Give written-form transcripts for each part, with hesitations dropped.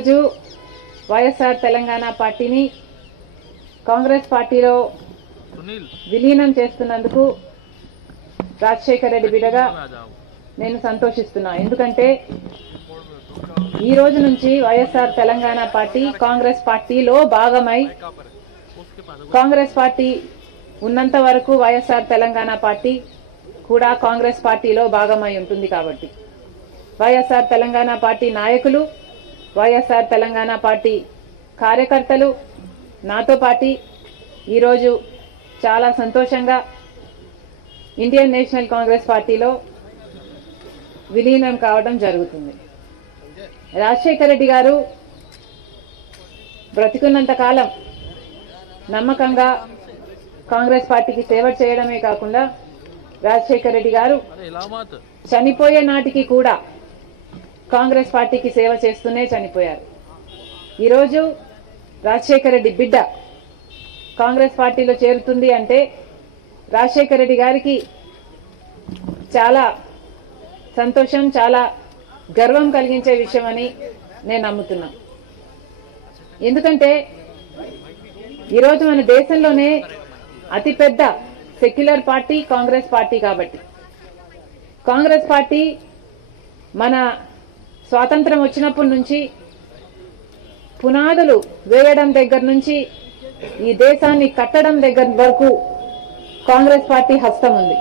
రోజు వైఎస్ఆర్ తెలంగాణ పార్టీని కాంగ్రెస్ పార్టీలో విలీనం చేస్తున్నందుకు రాజశేఖర్ రెడ్డి బిడ్డగా నేను సంతోషిస్తున్నా. ఎందుకంటే ఈ రోజు నుంచి వైఎస్ఆర్ తెలంగాణ పార్టీ కాంగ్రెస్ పార్టీలో భాగమై కాంగ్రెస్ పార్టీ ఉన్నంత వరకు వైఎస్ఆర్ తెలంగాణ పార్టీ కూడా కాంగ్రెస్ పార్టీలో భాగమై ఉంటుంది. కాబట్టి వైఎస్ఆర్ తెలంగాణ పార్టీ నాయకులు, వైఎస్ఆర్ తెలంగాణ పార్టీ కార్యకర్తలు నాతో పాటు ఈరోజు చాలా సంతోషంగా ఇండియన్ నేషనల్ కాంగ్రెస్ పార్టీలో విలీనం కావడం జరుగుతుంది. రాజశేఖర్ రెడ్డి గారు బ్రతికున్నంత కాలం నమ్మకంగా కాంగ్రెస్ పార్టీకి సేవ చేయడమే కాకుండా రాజశేఖర్ రెడ్డి గారు చనిపోయే నాటికి కూడా కాంగ్రెస్ పార్టీకి సేవ చేస్తూనే చనిపోయారు. ఈరోజు రాజశేఖర్ రెడ్డి బిడ్డ కాంగ్రెస్ పార్టీలో చేరుతుంది అంటే రాజశేఖర్ రెడ్డి గారికి చాలా సంతోషం, చాలా గర్వం కలిగించే విషయం అని నేను నమ్ముతున్నా. ఎందుకంటే ఈరోజు మన దేశంలోనే అతిపెద్ద సెక్యులర్ పార్టీ కాంగ్రెస్ పార్టీ. కాబట్టి కాంగ్రెస్ పార్టీ మన స్వాతంత్రం వచ్చినప్పటి నుంచి పునాదులు వేయడం దగ్గర నుంచి ఈ దేశాన్ని కట్టడం దగ్గర వరకు కాంగ్రెస్ పార్టీ హస్తం ఉంది.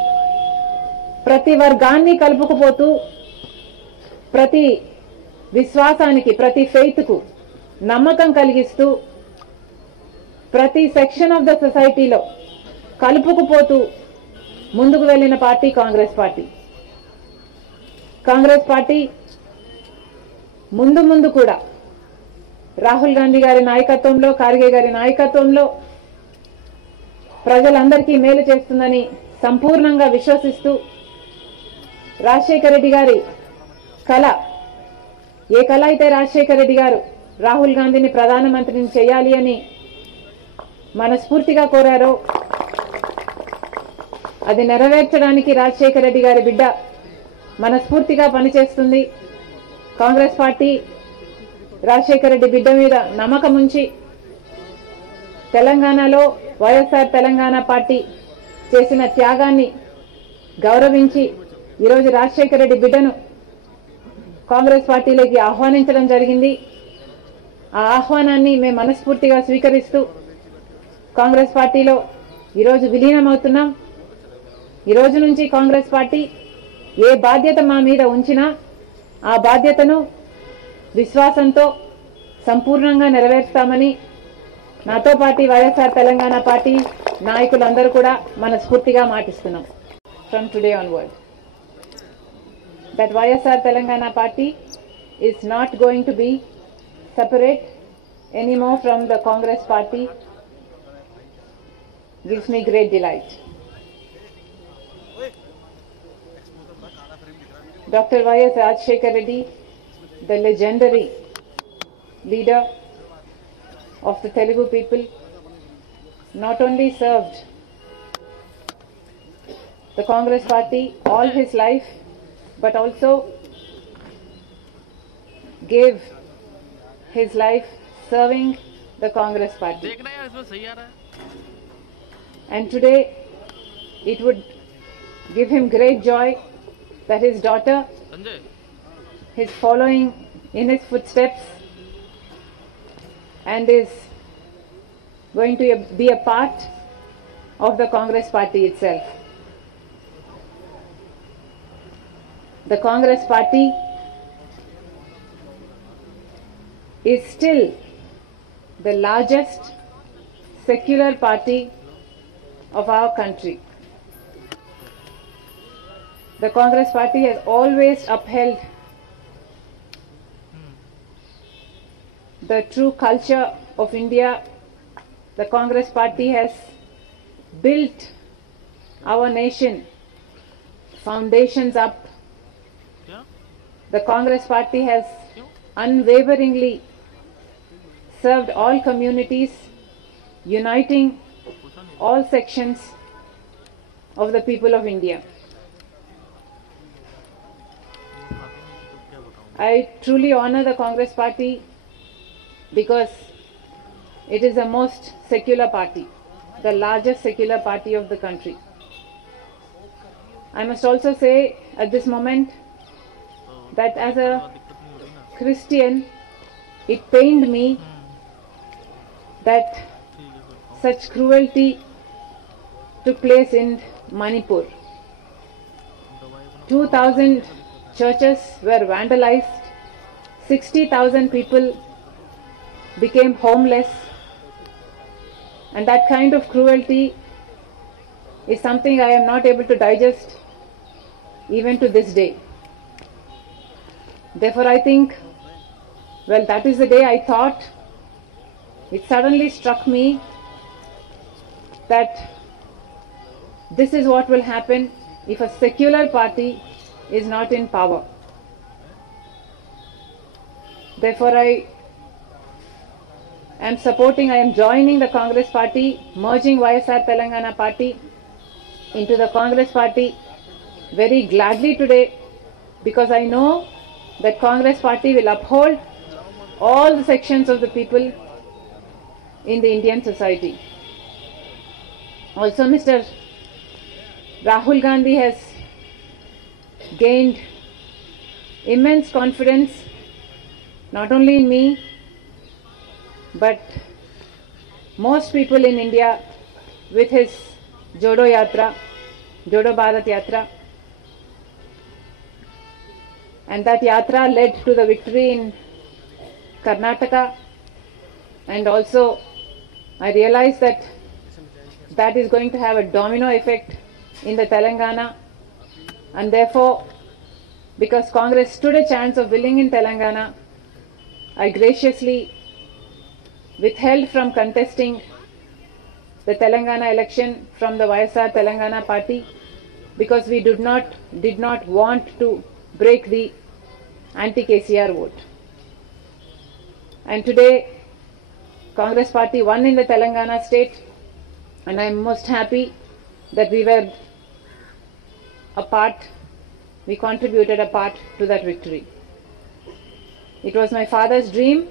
ప్రతి వర్గాన్ని కలుపుకుపోతూ, ప్రతి విశ్వాసానికి, ప్రతి ఫెయిత్కు నమ్మకం కలిగిస్తూ, ప్రతి సెక్షన్ ఆఫ్ ద సొసైటీలో కలుపుకుపోతూ ముందుకు వెళ్లిన పార్టీ కాంగ్రెస్ పార్టీ. కాంగ్రెస్ పార్టీ ముందు కూడా రాహుల్ గాంధీ గారి నాయకత్వంలో, ఖార్గే గారి నాయకత్వంలో ప్రజలందరికీ మేలు చేస్తుందని సంపూర్ణంగా విశ్వసిస్తూ, రాజశేఖర్ రెడ్డి గారి కళ, ఏ కళ అయితే రాజశేఖర్ రెడ్డి గారు రాహుల్ గాంధీని ప్రధానమంత్రిని చేయాలి అని మనస్ఫూర్తిగా కోరారో అది నెరవేర్చడానికి రాజశేఖర్ రెడ్డి గారి బిడ్డ మనస్ఫూర్తిగా పనిచేస్తుంది. కాంగ్రెస్ పార్టీ రాజశేఖర్ రెడ్డి బిడ్డ మీద నమ్మకం ఉంచి తెలంగాణలో వైఎస్ఆర్ తెలంగాణ పార్టీ చేసిన త్యాగాన్ని గౌరవించి ఈరోజు రాజశేఖర్ రెడ్డి బిడ్డను కాంగ్రెస్ పార్టీలోకి ఆహ్వానించడం జరిగింది. ఆ ఆహ్వానాన్ని మేము మనస్ఫూర్తిగా స్వీకరిస్తూ కాంగ్రెస్ పార్టీలో ఈరోజు విలీనమవుతున్నాం. ఈ రోజు నుంచి కాంగ్రెస్ పార్టీ ఏ బాధ్యత మా మీద ఉంచినా ఆ బాధ్యతను విశ్వాసంతో సంపూర్ణంగా నెరవేర్స్తామని నాతో పాటు వైఎస్ఆర్ తెలంగాణ పార్టీ నాయకులందరూ కూడా మనస్ఫూర్తిగా మాటిస్తున్నాం. From today onward that YSR Telangana party is not going to be separate anymore from the Congress party gives me great delight. Dr. Y.S. Rajshekar Reddy, the legendary leader of the Telugu people, not only served the Congress party all his life, but also gave his life serving the Congress party. And today it would give him great joy that his daughter is following in his footsteps and is going to be a part of the Congress party itself. The Congress party is still the largest secular party of our country. The Congress party has always upheld the true culture of India. The Congress party has built our nation foundations up. The Congress party has unwaveringly served all communities, uniting all sections of the people of India. I truly honor the Congress party because it is the most secular party, the largest secular party of the country. I must also say at this moment that as a Christian, it pained me that such cruelty took place in Manipur. 2,000 churches were vandalized, 60,000 people became homeless, and that kind of cruelty is something I am not able to digest even to this day. Therefore, I think, well, that is the day I thought, it suddenly struck me that this is what will happen if a secular party is not in power. Therefore, I am joining the Congress party, merging YSR Telangana party into the Congress party very gladly today, because I know that Congress party will uphold all the sections of the people in the Indian society. Also, Mr. Rahul Gandhi has gained immense confidence not only in me, but most people in India with his Jodo Yatra, Jodo Bharat Yatra. And that yatra led to the victory in Karnataka, and also I realized that that is going to have a domino effect in the Telangana, and therefore, because Congress stood a chance of winning in Telangana, I graciously withheld from contesting the Telangana election from the YSR Telangana party, because we did not want to break the anti-KCR vote. And today, Congress party won in the Telangana state, and I am most happy that we contributed a part to that victory. It was my father's dream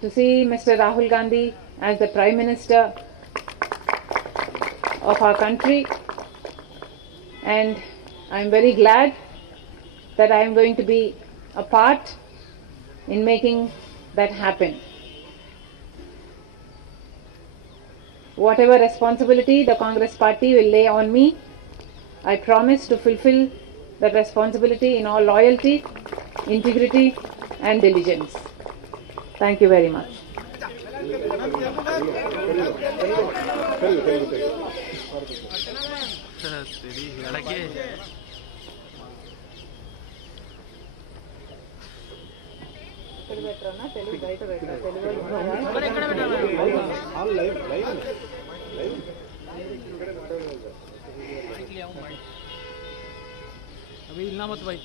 to see Mr. Rahul Gandhi as the Prime Minister of our country, and I am very glad that I am going to be a part in making that happen. Whatever responsibility the Congress party will lay on me, I promise to fulfill that responsibility in all loyalty, integrity and diligence. Thank you very much. अभी हिलना मत भाई।